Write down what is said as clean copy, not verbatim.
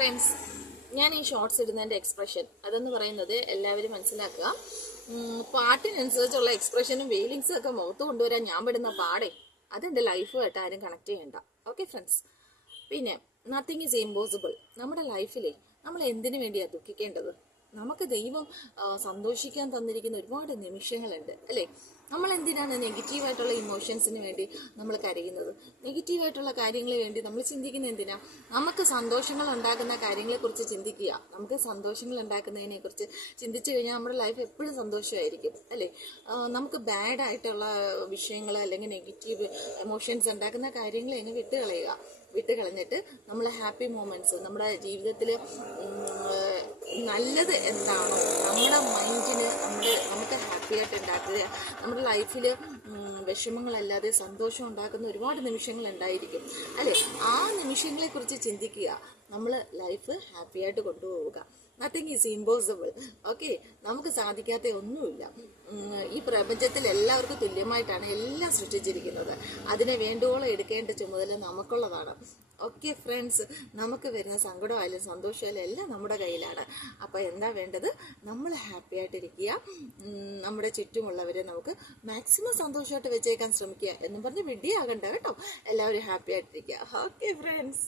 Friends, ഞാൻ ഈ shorts ഇടുന്നതിൻ്റെ expression അതെന്ന് പറയുന്നത് എല്ലാവരും മനസ്സിലാക്കുക. പാട്ടിനനുസരിച്ചുള്ള എക്സ്പ്രഷനും ഫീലിങ്സും ഒക്കെ മുഖത്ത് കൊണ്ടുവരാൻ ഞാൻ പെടുന്ന പാടേ അതെൻ്റെ ലൈഫുമായിട്ട് ആരും കണക്ട് ചെയ്യണ്ട. Okay friends. പിന്നെ നത്തിങ് ഈസ് ഇമ്പോസിബിൾ. നമ്മുടെ ലൈഫിലെ നമ്മൾ എന്തിനു വേണ്ടിയാണ് ദുഃഖിക്കേണ്ടത്? നമുക്ക് ദൈവം സന്തോഷിക്കാൻ തന്നിരിക്കുന്ന ഒരുപാട് നിമിഷങ്ങളുണ്ട് അല്ലേ? നമ്മൾ എന്തിനാണ് നെഗറ്റീവായിട്ടുള്ള ഇമോഷൻസിന് വേണ്ടി നമ്മൾ കരയുന്നത്? നെഗറ്റീവായിട്ടുള്ള കാര്യങ്ങളെ വേണ്ടി നമ്മൾ ചിന്തിക്കുന്നത് എന്തിനാ? നമുക്ക് സന്തോഷങ്ങൾ ഉണ്ടാക്കുന്ന കാര്യങ്ങളെക്കുറിച്ച് ചിന്തിക്കുക. നമുക്ക് സന്തോഷങ്ങൾ ഉണ്ടാക്കുന്നതിനെ കുറിച്ച് ചിന്തിച്ചു കഴിഞ്ഞാൽ നമ്മുടെ ലൈഫ് എപ്പോഴും സന്തോഷമായിരിക്കും അല്ലേ? നമുക്ക് ബാഡ് ആയിട്ടുള്ള വിഷയങ്ങൾ അല്ലെങ്കിൽ നെഗറ്റീവ് എമോഷൻസ് ഉണ്ടാക്കുന്ന കാര്യങ്ങളെ അങ്ങ് വിട്ട് കളഞ്ഞിട്ട് നമ്മൾ ഹാപ്പി മൊമെന്റ്സ് നമ്മുടെ ജീവിതത്തിൽ നല്ലത് എന്താണോ നമ്മുടെ മൈൻഡിന് നമുക്ക് ഹാപ്പി ആയിട്ട് ഉണ്ടാക്കുക. നമ്മുടെ ലൈഫിൽ വിഷമങ്ങളല്ലാതെ സന്തോഷം ഉണ്ടാക്കുന്ന ഒരുപാട് നിമിഷങ്ങൾ ഉണ്ടായിരിക്കും അല്ലേ? ആ നിമിഷങ്ങളെക്കുറിച്ച് ചിന്തിക്കുക. നമ്മൾ ലൈഫ് ഹാപ്പി ആയിട്ട് കൊണ്ടുപോവുക. Nothing is impossible. ഓക്കെ, നമുക്ക് സാധിക്കാത്ത ഒന്നുമില്ല. ഈ പ്രപഞ്ചത്തിൽ എല്ലാവർക്കും തുല്യമായിട്ടാണ് എല്ലാം സൃഷ്ടിച്ചിരിക്കുന്നത്. അതിനെ വേണ്ടുവോളം എടുക്കേണ്ട ചുമതല നമുക്കുള്ളതാണ്. ഓക്കെ ഫ്രണ്ട്സ്, നമുക്ക് വരുന്ന സങ്കടമായാലും സന്തോഷമായാലും എല്ലാം നമ്മുടെ കയ്യിലാണ്. അപ്പോൾ എന്താ വേണ്ടത്? നമ്മൾ ഹാപ്പി ആയിട്ടിരിക്കുക. നമ്മുടെ ചുറ്റുമുള്ളവരെ നമുക്ക് മാക്സിമം സന്തോഷമായിട്ട് വെച്ചേക്കാൻ ശ്രമിക്കുക എന്നും പറഞ്ഞ് വിഡ്ഢിയാകണ്ട കേട്ടോ. എല്ലാവരും ഹാപ്പി ആയിട്ടിരിക്കുക. Okay friends.